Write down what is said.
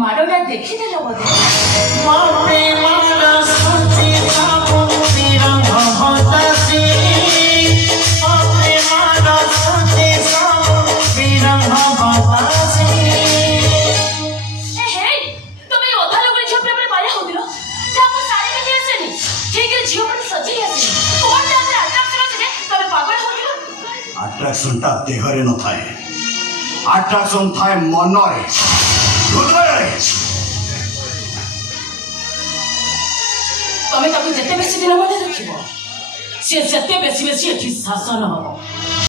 ମାଡ଼ଟା ଦେଖିଦେଲ ବୋଧେ ଆଟ୍ରାକ୍ସନଟା ଦେହରେ ନଥାଏ, ଆଟ୍ରାକ୍ସନ ଥାଏ ମନରେ, ହୃଦୟରେ। ତମେ ତାକୁ ଯେତେ ବେଶୀ ଦିନ ମନେ ରଖିବ ସେ ସେତେ ବେଶୀ ବେଶୀ ଏଠି ଶାସନ ହବ।